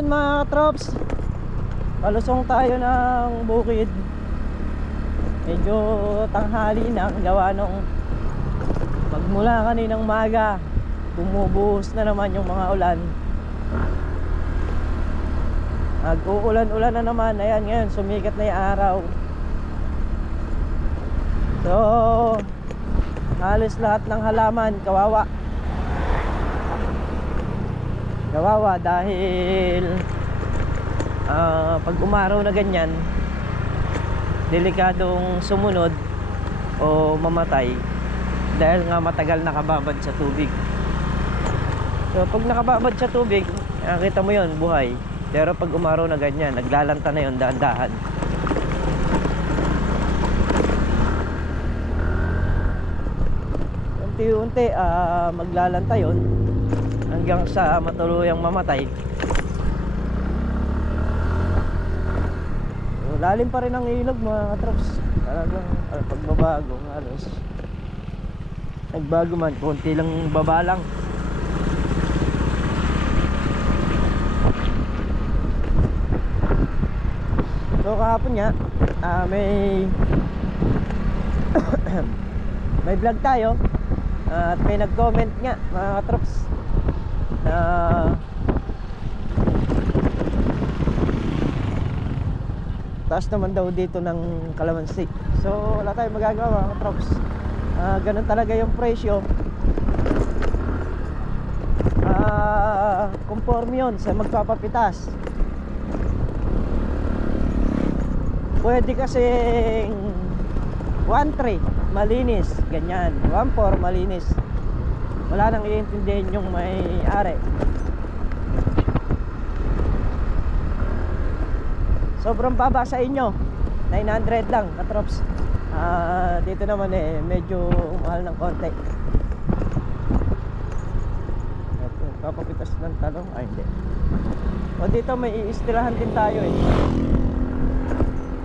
yun mga trops, palusong tayo ng bukid. Medyo tanghali na, gawa nung magmula kaninang maga bumubuhos na naman yung mga ulan. Nag-uulan-ulan na naman. Ayan, ngayon sumikat na yung araw. So halos lahat ng halaman kawawa. Kawawa dahil pag umaraw na ganyan, delikadong sumunod o mamatay dahil nga matagal nakababad sa tubig. So pag nakababad sa tubig, nakita mo yon, buhay. Pero pag umaraw na ganyan, naglalanta na yon dahan-dahan. Unti-unti maglalanta yon hanggang sa matuluyang mamatay. So, lalim pa rin ang ilog mga katrops. Talagang pagbabago halos nagbago man, konti lang baba lang. So kahapon nga may vlog tayo at may nag-comment nga mga katrops na taas naman daw dito ng kalamansi. So wala tayong magagawa mga katrops. Ganun talaga yung presyo. Conforme yun sa magpapapitas. Pwede kasing 1.3 malinis, ganyan, 1.4 malinis. Wala nang iintindihin yung may-ari. Sobrang baba sa inyo, 900 lang katrops. Dito naman medyo mahal ng konti. Papapitas ng talong, hindi. O dito may iistilahan din tayo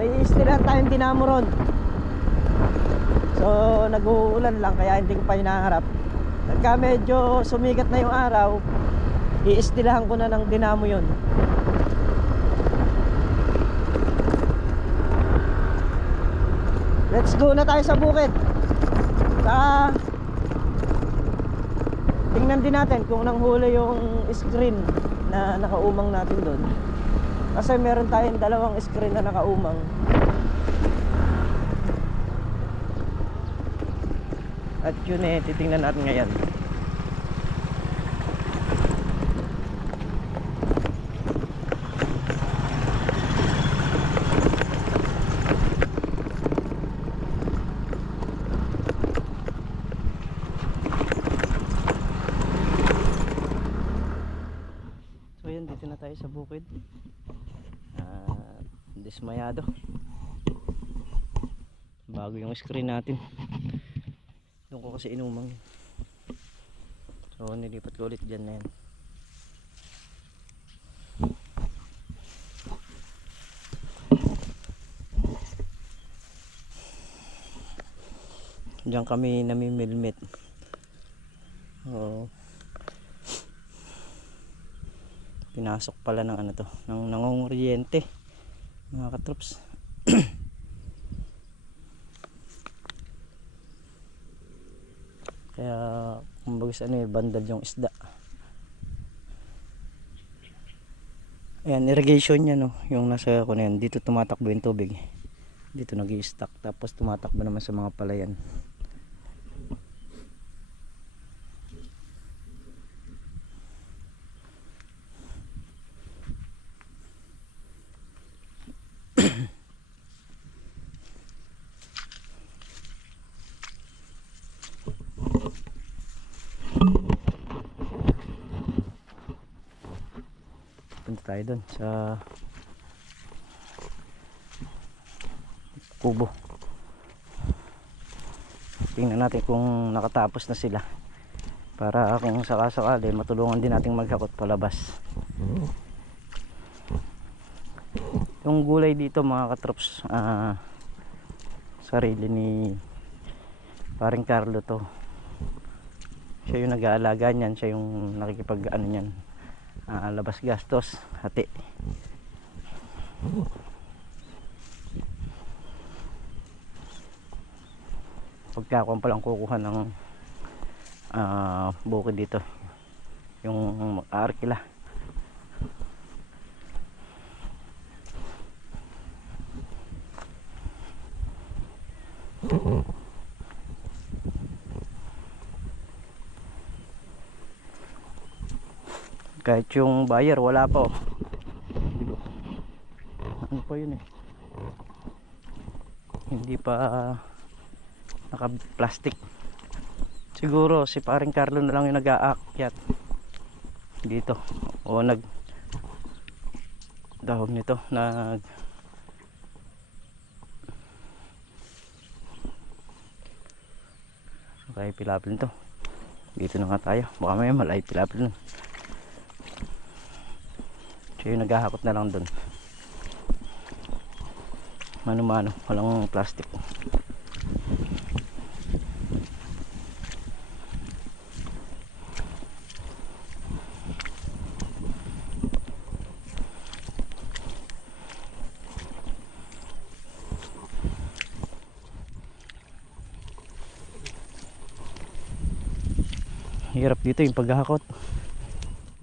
May iistilahan tayong dinamo ron. So nag-uulan lang kaya hindi ko pa hinaharap. Pagka medyo sumikat na yung araw, iistilahan ko na ng dinamo yun. Let's go na tayo sa bukid. Tingnan din natin kung nanghuli yung screen na nakaumang natin doon. Kasi meron tayong dalawang screen na nakaumang. At yun titingnan natin ngayon. Dito na tayo sa bukid. Dismayado. Bago yung screen natin. Doon ko kasi inumang. So nilipat ko ulit dyan na yan. Diyan kami namimilmit. Pinasok pala ng ano to, ng nangunguryente mga katrops. Kaya kumbaga bandal yung isda. Ayan, irrigation niya yung nasa kuno yan. Dito tumatakbo yung tubig. Dito nag-i-stack tapos tumatakbo naman sa mga palayan. Punta tayo doon sa kubo. Tingnan natin kung nakatapos na sila para kung sakasakali matulungan din nating maghakot palabas. Yung gulay dito mga katrops, sarili ni paring Carlo to. Siya yung nag-aalaga niyan, siya yung nakikipag ano niyan, labas gastos, hati. Pagkakuan pa lang kukuha ng bukid dito yung arkila. Kahit yung buyer wala pa oh. Ano pa yun eh, hindi pa naka plastic. Siguro si paring Carlo na lang yung nag-aakyat dito o nag dahog nito nag kaya pilapil to. Dito na nga tayo, baka may malay pilapil nun. Siya yung naghahakot na lang dun, mano-mano, walang plastic. Hirap dito yung paghahakot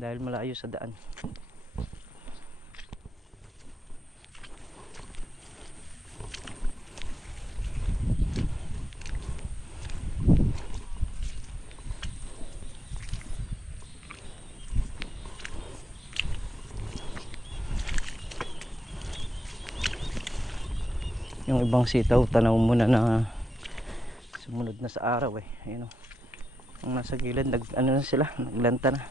dahil malayo sa daan. Yung ibang sitaw tanaw muna na sumunod na sa araw eh. Ayun o, ang nasa gilid ano na sila, naglanta na.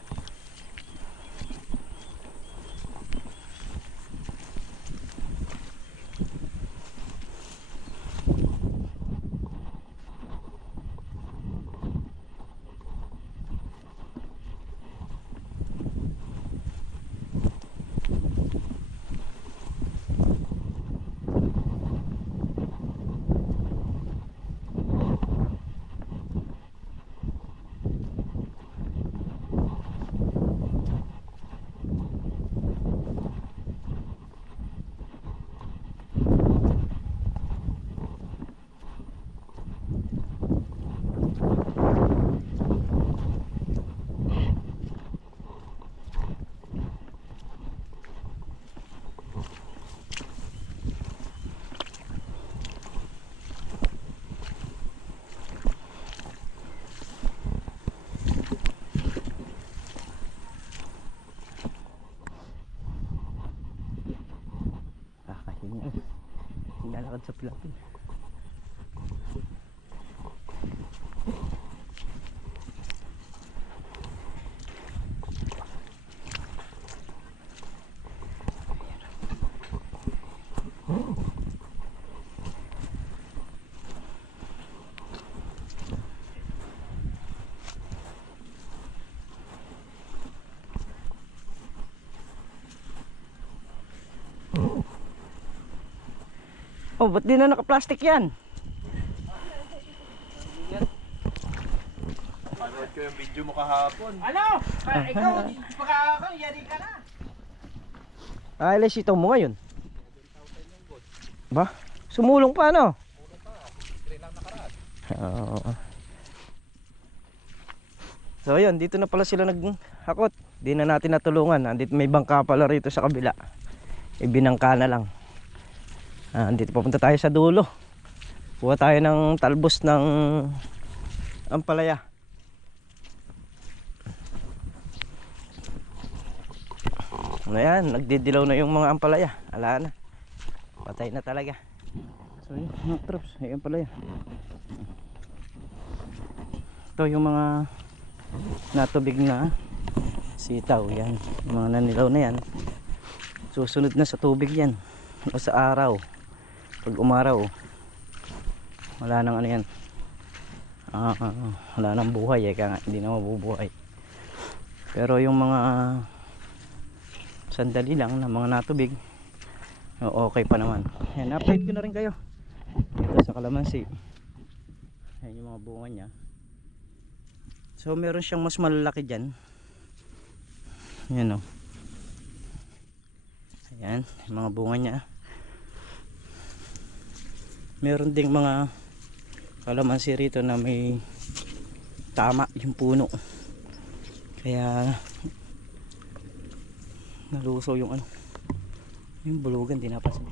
Nilalakad sa pilapil. Oh, ba't di na naka-plastic yan? Panood ko yung video mo kahapon. Ano? Ikaw, pagkakakang, yari ka na. Alis ito mo ngayon. Ba? Sumulong pa ano? Oo. So yun, dito na pala sila naghakot. Di na natin natulungan. Andito may bangka pala rito sa kabila. Ibinangka na lang. Dito papunta tayo sa dulo. Kuha tayo ng talbos ng ampalaya. Ayan, nagdidilaw na yung mga ampalaya. Ala na, patay na talaga. So yun mga troops, yung ampalaya. Ito yung mga natubig na sitaw. Yan, yung mga nanilaw na yan. Susunod na sa tubig yan o sa araw. Pag umaraw, wala nang ano yan, wala nang buhay kaya nga hindi na mabubuhay. Pero yung mga sandali lang na mga natubig, okay pa naman. Yan, update ko na rin kayo dito sa kalamansi. Yan yung mga bunga nya. So meron siyang mas malalaki dyan. Yan o, Ayan, yung mga bunga niya. Meron ding mga kalamansi rito na may tama yung puno. Kaya nalusaw yung ano, yung bulugan, di napasin.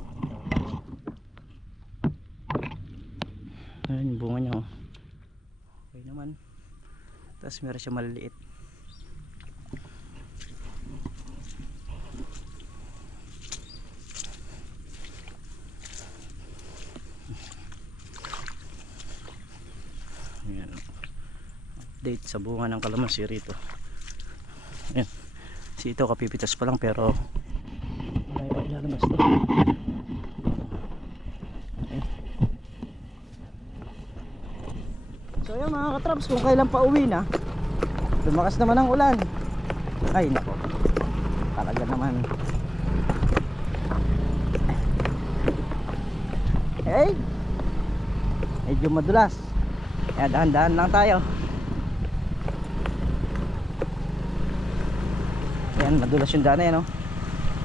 Ayan yung bunga niya, oh. Okay naman. Tapos meron siya maliliit. Ayan. Update sa bunga ng kalamansi rito. Ayan. Si ito kapipitas pa lang pero ay lalabas to. Ayan. So yun mga katraps, kung kailan pa uwi na, lumakas naman ang ulan. Ay nako, talaga naman. Hey, medyo madulas. Kaya dahan-dahan lang tayo. Ayan, madulas yung daan eh, no?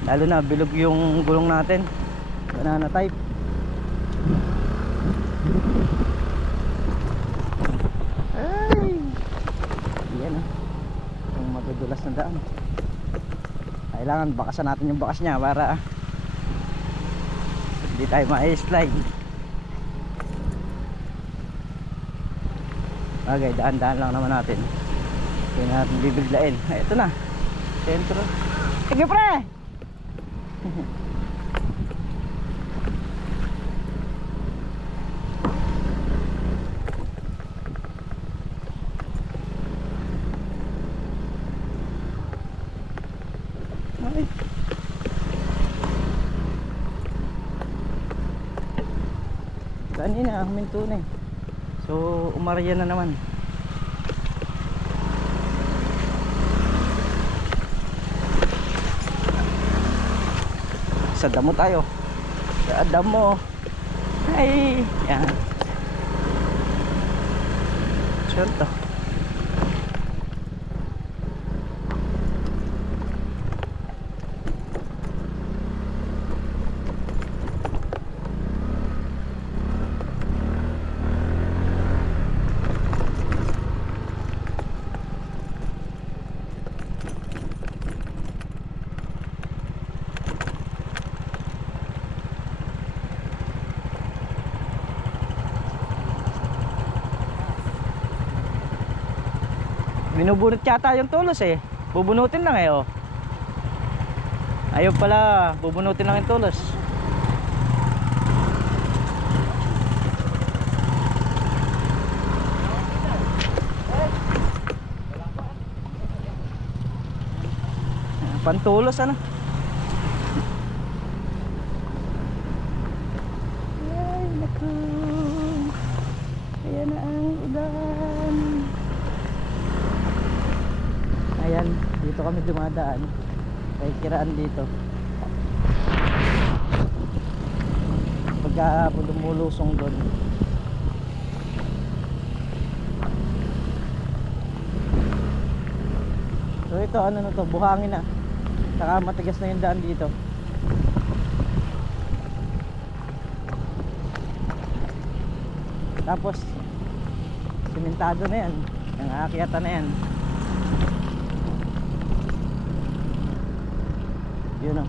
Lalo na bilog yung gulong natin, banana type. Ay, yan, oh. Yung madudulas na daan. Kailangan bakasan natin yung bakas nya para hindi tayo ma-slide. Okay, daan-daan lang naman natin. Hindi natin bibiglain. Ay, ito na, sentro. Sige pre! Ay. Kanina huminto na eh. So umarya na naman. Sa damo tayo. Sa damo. Ay, yan. Swelto. Binubunot yata yung tulos eh. Bubunutin lang eh, oh. Ayaw pala, bubunutin lang yung tulos. Pantulos ano. Ay naku, ayan na ang ulan. Ayan, dito kami dumadaan. May kiraan dito. Pagka lumulusong doon. So ito, ano na to, buhangin na. Saka matigas na yung daan dito. Tapos simentado na yan. Yung aakyatan na yan. Yun o.